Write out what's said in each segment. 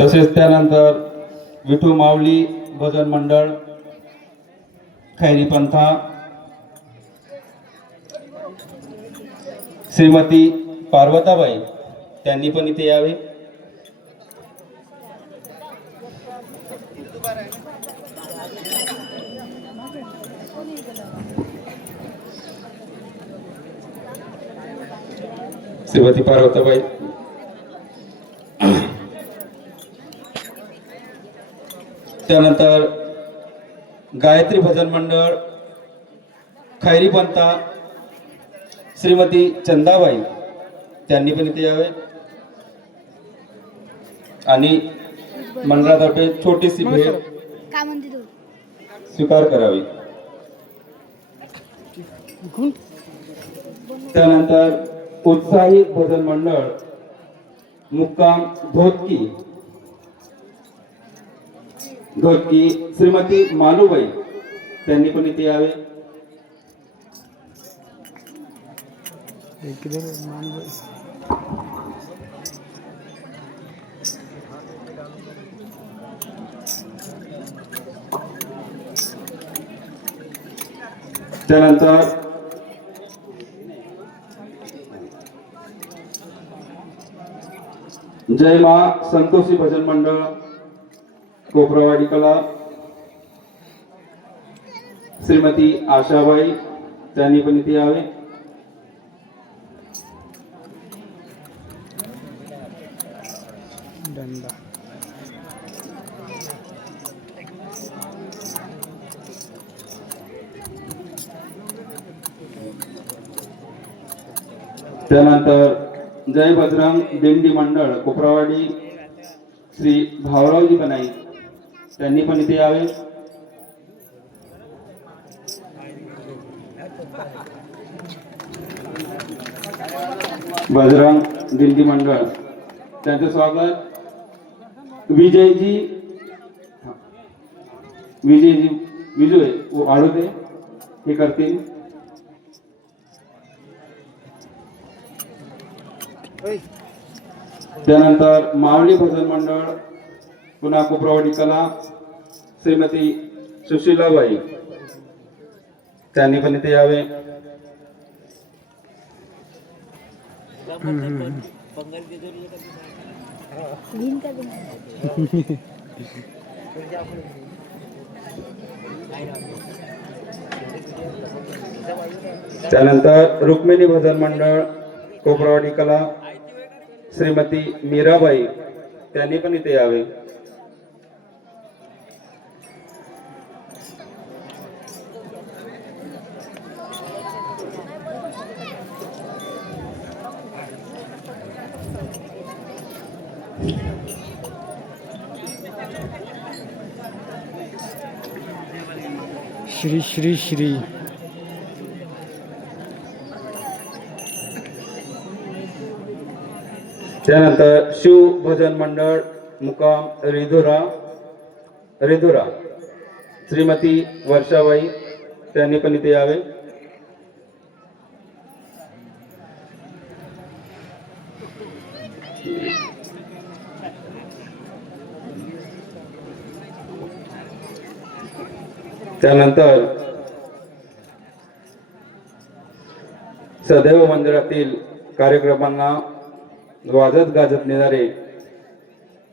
तसेच त्यानंतर विठू माऊली भजन मंडळ खैरी पंथा श्रीमती पार्वताबाई त्यांनी पण इथे यावे. श्रीमती पार्वताबाई. त्यानंतर गायत्री भजन मंडळ खैरी पंथा श्रीमती चंदाबाई त्यांनी पण इथे यावे आणि मंडळातर्फे छोटीशी भेट स्वीकार करावी. त्यानंतर उत्साही भजन मंडळ मुक्काम धोतकी श्रीमती मालूबाई त्यांनी पण इथे यावे. त्यानंतर जय मा संतोषी भजन मंडळ कोपरावाडी कला श्रीमती आशाबाई त्यांनी पण इथे यावे. त्यानंतर जय बजरंग दिंडी मंडळ कोपरावाडी श्री भावरावजी बनाई त्यांनी पण इथे यावे. बजरंग दिंडी मंडळ त्यांचे स्वागत विजय वाढवते हे करतील. त्यानंतर मावली भजन मंडळ पुन्हा कोपरावाडी कला श्रीमती सुशीलाबाई त्यांनी पण इथे यावे. त्यानंतर रुक्मिणी भजन मंडळ कोपरावाडी कला श्रीमती मीराबाई त्यांनी पण इथे यावे. श्री श्री श्री त्यानंतर शिव भजन मंडळ मुकाम रिधुरा श्रीमती वर्षाबाई त्यांनी पण इथे यावे. त्यानंतर सदैव मंदिरातील कार्यक्रमांना वाजत गाजत नेणारे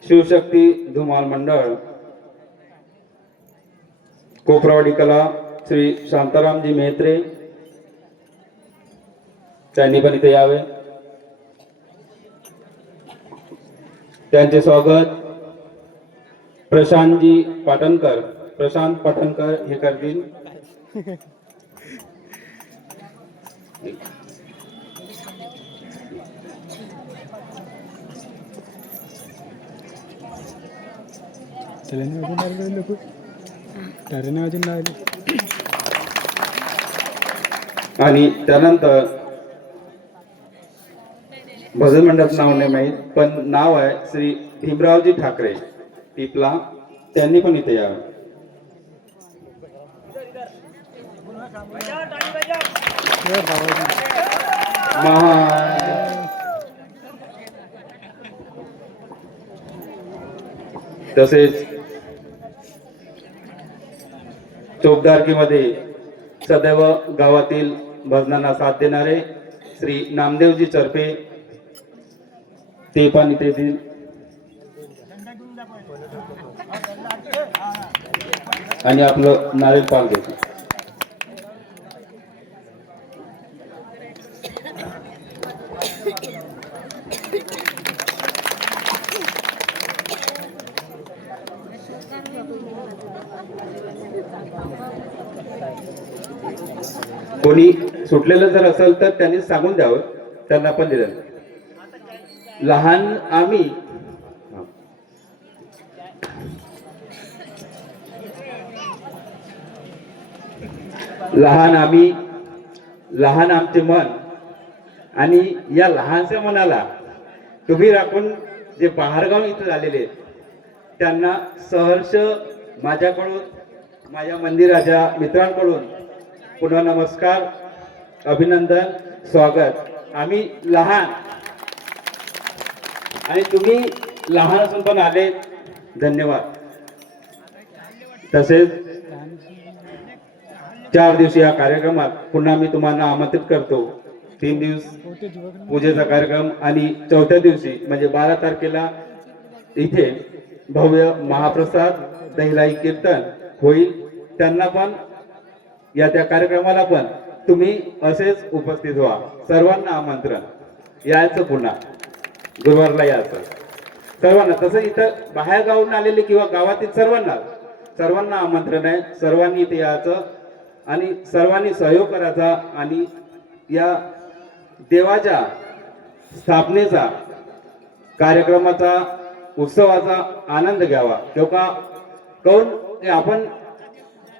शिवशक्ती धुमाल मंडळ कोपरावाडी कला श्री शांतारामजी मेहत्रे त्यांनी पण इथे यावे. त्यांचे स्वागत प्रशांत पाटणकर हे करतील. आणि त्यानंतर भजन मंडळाचं नाव नाही माहीत पण नाव आहे श्री भीमरावजी ठाकरे टिपला त्यांनी पण इथे यावे. तसेच चोपदारकीमध्ये सदैव गावातील भजनांना साथ देणारे श्री नामदेवजी चरपे ते पण इथे येतील. आणि आपलं नारळ पाक देतील. कोणी सुटलेलं जर असेल तर त्यांनी सांगून द्यावं, त्यांना पण दिलं. लहान आम्ही लहान आमचे मन आणि या लहानशा मनाला तुम्ही राखून जे बाहेरगाव इथे झालेले त्यांना सहर्ष माझ्याकडून, माझ्या मंदिराच्या मित्रांकडून पुन्हा नमस्कार, अभिनंदन, स्वागत. आम्ही लहान आणि तुम्ही लहान असून पण आले, धन्यवाद. तसेच 4 दिवशी या कार्यक्रमात पुन्हा मी तुम्हाला आमंत्रित करतो. 3 दिवस पूजेचा कार्यक्रम आणि 4थ्या दिवशी म्हणजे 12 तारखेला इथे भव्य महाप्रसाद दहिलाई कीर्तन होईल. त्यांना पण त्या कार्यक्रमाला पण तुम्ही असेच उपस्थित व्हा. सर्वांना आमंत्रण, यायचं पुन्हा गुरुवारला यायचं सर्वांना. तसं इथं बाहेर गावून आलेले किंवा गावातील सर्वांना आमंत्रण आहे. सर्वांनी इथे यायचं आणि सर्वांनी सहयोग करायचा आणि या देवाच्या स्थापनेचा कार्यक्रमाचा उत्सवाचा आनंद घ्यावा. किंवा काऊन आपण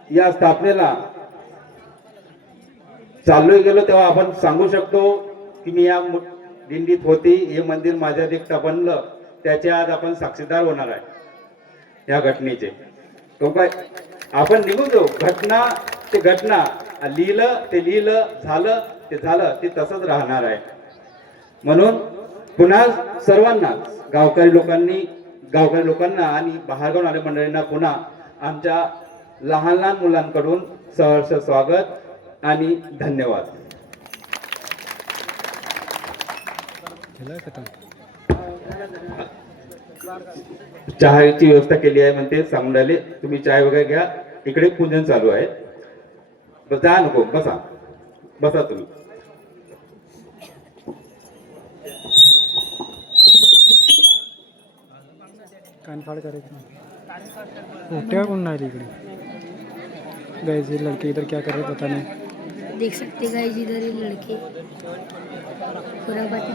या स्थापनेला चाललोय गेलो तेव्हा आपण सांगू शकतो की मी या दिंडीत होती, हे मंदिर माझ्या देखता बनलं, त्याचे आज आपण साक्षीदार होणार आहे या घटनेचे. काय आपण निघून जाऊ, घटना लिहिलं झालं ते तसंच राहणार आहे. म्हणून पुन्हा सर्वांना गावकरी लोकांना आणि बाहेरगावून आलेल्या मंडळींना पुन्हा आमच्या लहान मुलांकडून सहर्ष स्वागत आणि धन्यवाद. चहाची व्यवस्था केली आहे म्हणते, सांगून राहिले. तुम्ही चाय वगैरे घ्या, इकडे पूजन चालू आहे. जा नको, बसा तुम्ही. कानफाड़ करायचं उठ्या कौन ना इकडे. गाइस ये लड़के इधर क्या कर रहे पता नहीं. देख सकते गाइस इधर ये लड़के पूरा बात